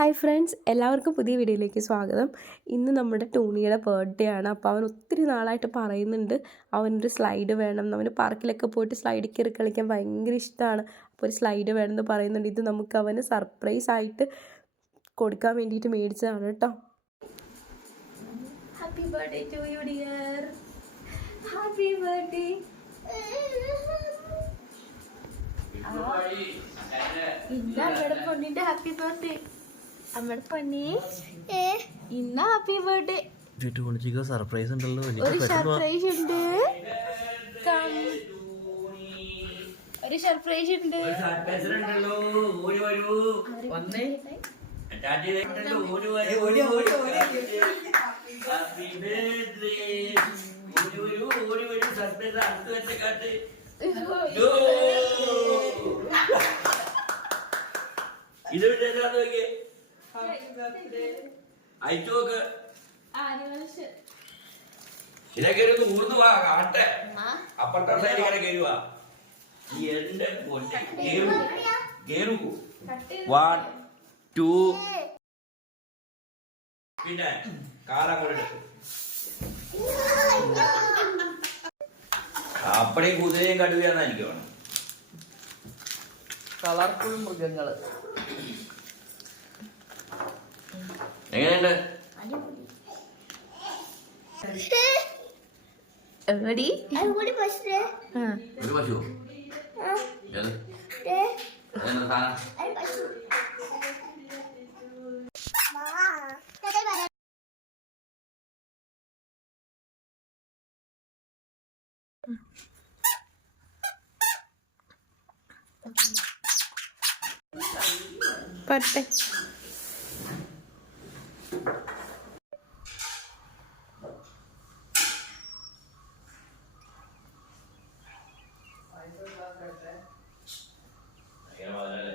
Hi friends എല്ലാവർക്കും പുതിയ വീഡിയോയിലേക്ക് സ്വാഗതം. ഇന്ന് നമ്മുടെ ടൂണിയുടെ ബർത്ത്ഡേ ആണ്. അപ്പോൾ അവൻ ഒത്തിരി നാളായിട്ട് പറയുന്നുണ്ട് അവനൊരു സ്ലൈഡ് വേണം. അവന് പാർക്കിലൊക്കെ പോയിട്ട് സ്ലൈഡ് കയറി കളിക്കാൻ ഭയങ്കര ഇഷ്ടമാണ് അപ്പോൾ ഒരു സ്ലൈഡ് വേണമെന്ന് പറയുന്നുണ്ട്. ഇത് നമുക്ക് അവന് സർപ്രൈസ് ആയിട്ട് കൊടുക്കാൻ വേണ്ടിയിട്ട് മേടിച്ചതാണ് കേട്ടോ. Happy birthday to you dear happy birthday ഇന്ന അമ്മയുടെ പൊന്നിന്റെ ഹാപ്പി ബർത്ത്ഡേ അമ്മയുടെ പൊന്നി. ഇന്ന ഹാപ്പി ബർത്ത്ഡേ ചുറ്റുപൊളിച്ചിക്ക് സർപ്രൈസ് ഉണ്ടല്ലോ. ഒരു എനിക്ക് സർപ്രൈസ് ഉണ്ട്. ഒരു സർപ്രൈസ് ഉണ്ട്. ഉണ്ടല്ലോ. ഓടി വരൂ. വന്നേ. ചാറ്റിയിലുണ്ടല്ലോ ഓടി വരൂ. ഹാപ്പി ബർത്ത്ഡേ ഓടി ഓടി വരൂ സർപ്രൈസ് അടുത്ത് വെച്ച കാട്ട്. ദോ. ഇത് നോക്കിയേ. അയച്ചു നോക്ക് ഇതൊക്കെ ഒരു ഊർന്നു വാ കാട്ടെ അപ്പുറത്തെ സൈഡ് ഇങ്ങനെ കയറുവാ എന്റെ കേറു. വൺ ടു പിന്നെ കാലങ്ങോട്ട് അപ്പടേയും കുതിരയും കടുവയാണെന്ന് എനിക്ക് വേണം കളർഫുൾ മൃഗങ്ങൾ. എങ്ങനെയുണ്ട്? എടി ഒരു പശു? പട്ടെ ഇങ്ങനെ പറഞ്ഞാലേ.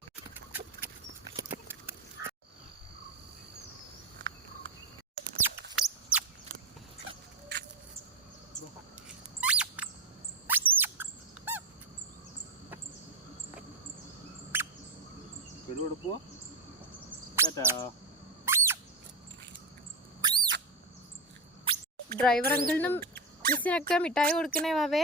പോവാ ടാറ്റാ. ഡ്രൈവർ അങ്കിളിനും മിസ്സിനൊക്കെ മിഠായി കൊടുക്കണേ വാവേ.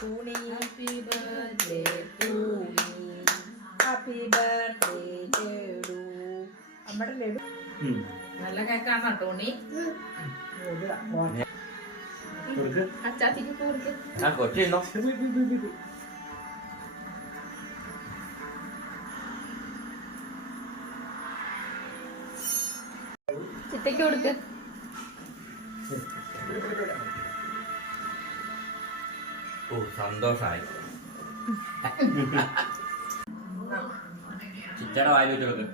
മുറിക്കാം നല്ല കേക്കാണോ ടോണി അച്ചാത്തിക്ക് കൊടുക്ക് ആ കൊച്ചിന്നോ ചിറ്റയ്ക്ക് കൊടുക്ക്. ഓ സന്തോഷായി. ചിറ്റയുടെ വായിൽ വെച്ച്